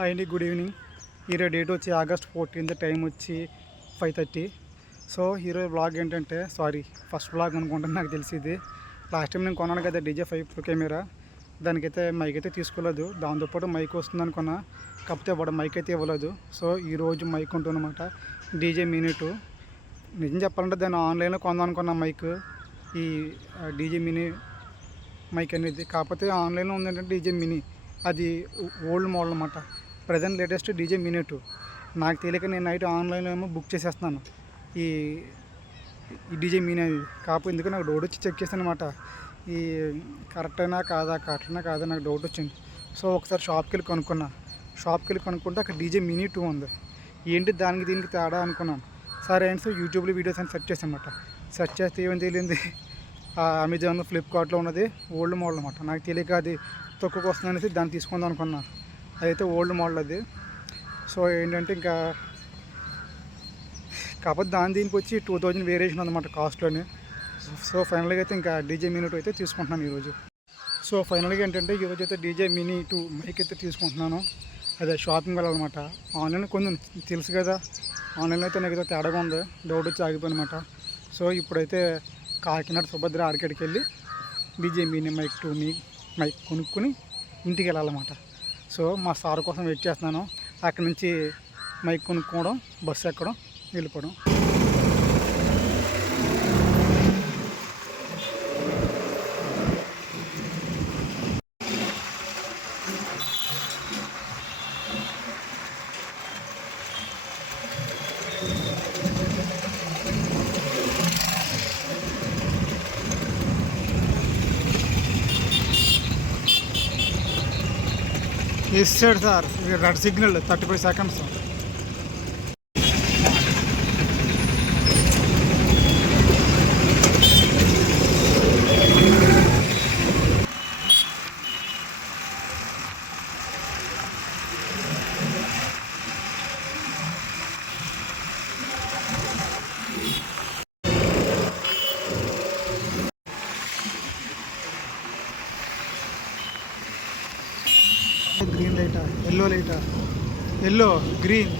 Hi అండి, good evening. ఈరోజు date వచ్చి August 14, టైం వచ్చి 5:30. సో ఈరోజు బ్లాగ్ ఏంటంటే, ఫస్ట్ బ్లాగ్ అనుకుంటాను నాకు తెలిసి ఇది. లాస్ట్ టైం నేను కొన్నాను కదా DJ5 Pro కెమెరా, దానికైతే మైక్ అయితే తీసుకోలేదు. దాంతోపాటు మైక్ వస్తుంది అనుకున్నా, కాకపోతే వాడు మైక్ అయితే ఇవ్వలేదు. సో ఈరోజు మైక్ ఉంటుందన్నమాట, DJ Mini 2. నిజం చెప్పాలంటే దాన్ని ఆన్లైన్లో కొందాం అనుకున్న మైక్, ఈ DJ Mini మైక్ అనేది. కాకపోతే ఆన్లైన్లో ఉందంటే DJ Mini, అది ఓల్డ్ మోడల్ అన్నమాట. Present latest DJ Mini 2. నాకు తెలియక నేను నైట్ ఆన్లైన్లో ఏమో బుక్ చేసేస్తున్నాను ఈ DJ Mini అది. కాకపోతే ఎందుకు నాకు డౌట్ వచ్చి చెక్ చేస్తాను అనమాట, ఈ కరెక్టైనా కాదా నాకు డౌట్ వచ్చింది. సో ఒకసారి షాప్కి వెళ్ళి కనుక్కుంటే అక్కడ DJ Mini 2 ఉంది. ఏంటి దీనికి తేడా అనుకున్నాను. సరే అండ్ సో యూట్యూబ్లో వీడియోస్ అని సెర్చ్ చేసాను అనమాట. సెర్చ్ చేస్తే ఏమని తెలియంది, అమెజాన్, ఫ్లిప్కార్ట్లో ఉన్నది ఓల్డ్ మోడల్ అనమాట. నాకు తెలియక అది తక్కువకి వస్తుంది అనేసి దాన్ని తీసుకుందాం అనుకున్నా. అదైతే ఓల్డ్ మోడల్ అది. సో ఏంటంటే ఇంకా కాకపోతే దీనికి వచ్చి 2000 వేరియేషన్ అనమాట కాస్ట్లోనే. సో ఫైనల్గా అయితే ఇంకా DJ Mini 2 అయితే తీసుకుంటున్నాను ఈరోజు. సో ఫైనల్గా ఏంటంటే ఈరోజు అయితే DJ Mini 2 మైక్ అయితే తీసుకుంటున్నాను. అదే షాపింగ్ వెళ్ళాలన్నమాట. ఆన్లైన్ కొంచెం తెలుసు కదా, ఆన్లైన్లో అయితే నాకు తేడాగా ఉంది, డౌట్ వచ్చి ఆగిపోయినమాట. సో ఇప్పుడైతే కాకినాడ సుభద్ర ఆర్కేడ్కి వెళ్ళి DJ Mini మైక్ కొనుక్కొని ఇంటికి వెళ్ళాలన్నమాట. సో మా సార్ కోసం వెయిట్ చేస్తున్నాను. అక్కడి నుంచి మైక్ కొనుక్కోవడం, బస్సు ఎక్కడం, వెళ్ళిపోవడం. ఇస్తాడు sir, red signal 35 seconds. Green లైటా, ఎల్లో లైటా, ఎల్లో గ్రీన్.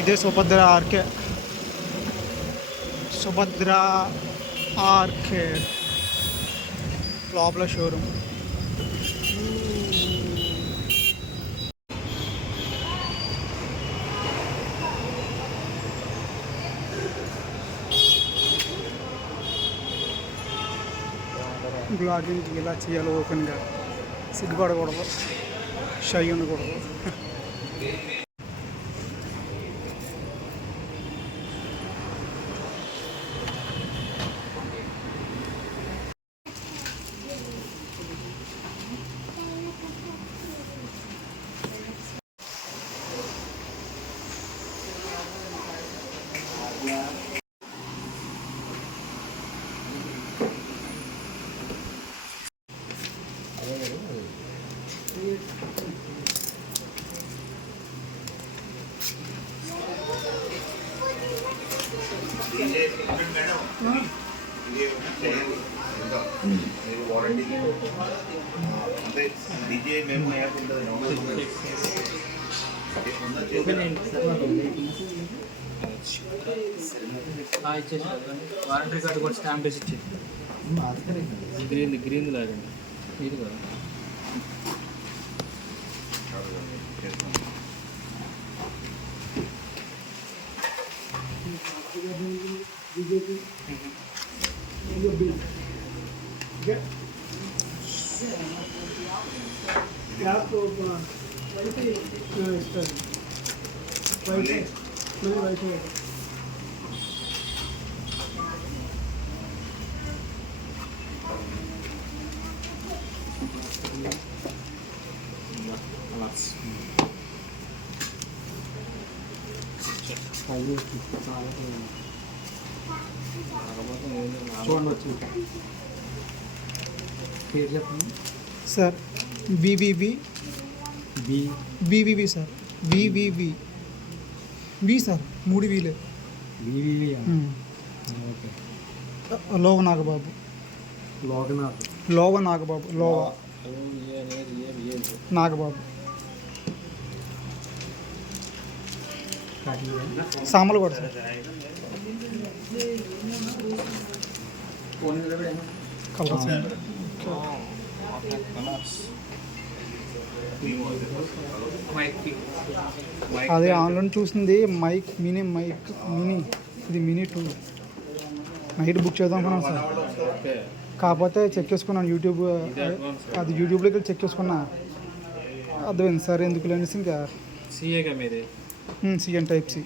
ఇదే సుభద్ర ఆర్కేడ్ లోపల షోరూమ్. బ్లాగింగ్ ఇలా చేయాలి, ఓపెన్గా, సిగ్గుపడకూడదు, షై ఉండకూడదు. DJ మేము యాప్ ఉంటుంది, వారంటీ కార్డు కూడా స్టాంప్ వేసి ఇచ్చేది. గ్రీన్ లాగండి, ఇది కదా. కలర్స్ చూడండి పేరు చెప్పండి. Sir BVV BVV sir BVV V sir 3 వీలే వివివి ఓకే. లోవ నాగబాబు లోకనాథ్ లోవ నాగబాబు లోవ నాగబాబు సామలు కూడా సార్ కలర్స్ అదే ఆన్లైన్ చూసింది మైక్ మినీ ఇది మినీ 2 నైట్ బుక్ చేద్దాం అనుకున్నాను సార్. కాకపోతే చెక్ చేసుకున్నాను యూట్యూబ్, అది యూట్యూబ్లోకి వెళ్ళి చెక్ చేసుకున్నా, అర్థమైంది సార్ ఎందుకు లేనిసి ఇంకా సిఏగా మీది సిఎన్ టైప్ సి.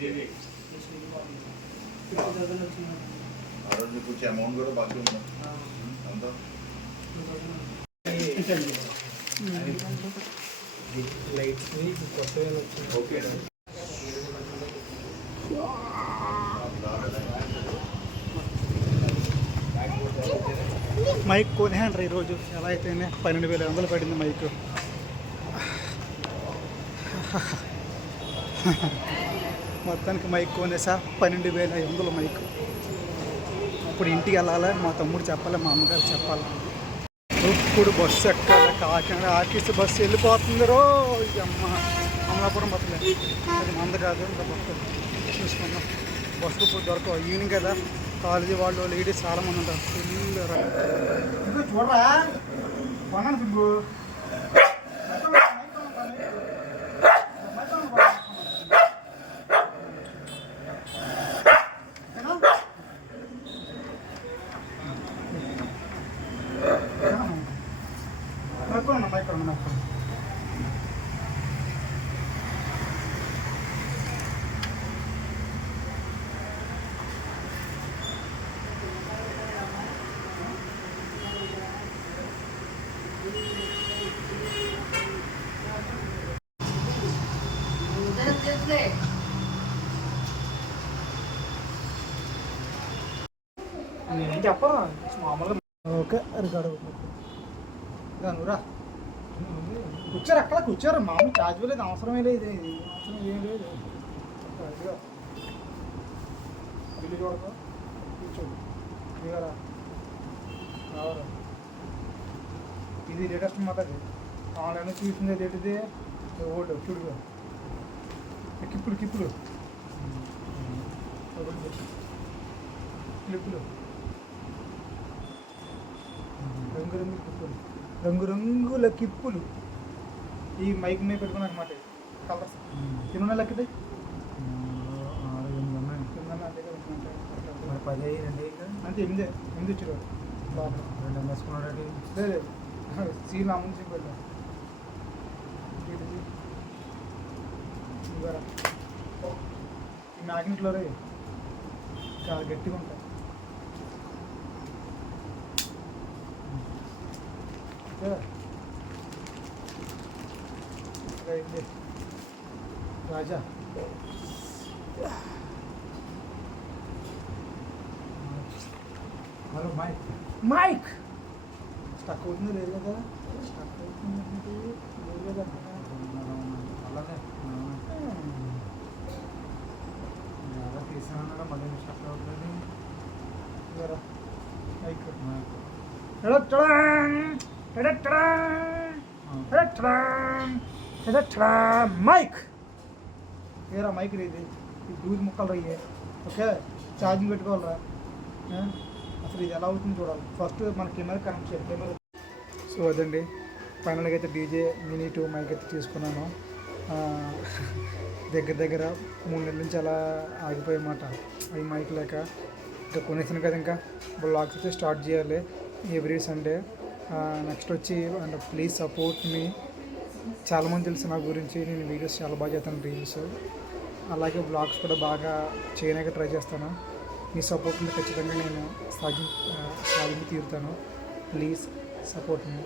మైక్ కొనేయండి ఈరోజు, ఎలా అయితేనే 12,500 పడింది మైక్. మొత్తానికి మైక్ కొనేసా 12,500 మైక్. ఇప్పుడు ఇంటికి వెళ్ళాలి, మా తమ్ముడు చెప్పాలి, మా అమ్మగారు చెప్పాలి. ఇప్పుడు బస్సు ఎక్కాలి, కాకినాడ ఆర్టీసీ బస్సు వెళ్ళిపోతుంది రో. అమ్మ అమలాపురం బస్సులే, అది మంద కాదు, ఇంకా బస్సు చూసుకున్నాం. బస్సులు ఇప్పుడు దొరకవు, ఈవినింగ్ కదా, కాలేజీ వాళ్ళు లేడీస్ చాలామంది ఉంటారు. ఫుల్ చూడరా కొన్నాను బిగ్గు. నేను చెప్పను మామూలుగా. ఓకే రికార్డు నువ్వురా కూర్చోరు, అక్కడ కూర్చోరు, మామూలు క్యాజువల్, ఇది అవసరమే లేదు, ఇది అవసరం ఏం లేదు. ఇదిగో బిల్లు చూడకు, కూర్చోడు, ఇదిగోరా రావరా. ఇది లేటెస్ట్ మాట, అది ఆన్లైన్లో చూసింది ఏంటిది, ఓల్డ్ చూడుగా కిప్పులు క్లిప్పులు రంగురంగుల కిప్పులు, రంగురంగుల కిప్పులు ఈ మైక్ మీద పెట్టుకున్నా అనమాట. కలర్స్ ఎన్ని లెక్కది 10 అంటే 8 వచ్చారు రెండు వేసుకున్నాడు. లేదు సీల్ అమ్మ నుంచి పెట్టా ఈ మ్యాగ్నెట్లో రే చాలా గట్టిగా ఉంటాయి. రాజా హలో మైక్ మైక్ స్టక్ అవుతుంది లేదు కదా, స్టక్ అవుతుంది లేదు కదా. అలాగే ఎలా తీసామన్నా మళ్ళీ స్టక్ అవుతుంది. మైక్ మైక్ ఏరా మైక్ ఇది దూది ముక్కలు రయ్యే. Okay charging పెట్టుకోవాలరా. అసలు ఇది ఎలా అవుతుంది చూడాలి. ఫస్ట్ మన కెమెరా కనెక్ట్ చేయాలి, కెమెరా. సో అదండి ఫైనల్గా అయితే డీజే మినీ 2 మైక్ అయితే తీసుకున్నాను. దగ్గర 3 నెలల నుంచి అలా ఆగిపోయామాట అవి మైక్ లేక. ఇంకా కొనేసాను కదా, ఇంకా బ్లాగ్స్ అయితే స్టార్ట్ చేయాలి ఎవ్రీ సండే. నెక్స్ట్ వచ్చి అండ్ ప్లీజ్ సపోర్ట్ మీ. చాలామంది తెలుసు నా గురించి, నేను వీడియోస్ చాలా బాగా చేస్తాను, రీల్స్, అలాగే బ్లాగ్స్ కూడా బాగా చేయడానికి ట్రై చేస్తాను. మీ సపోర్ట్ని ఖచ్చితంగా నేను సాధించి తీరుతాను. Please support me.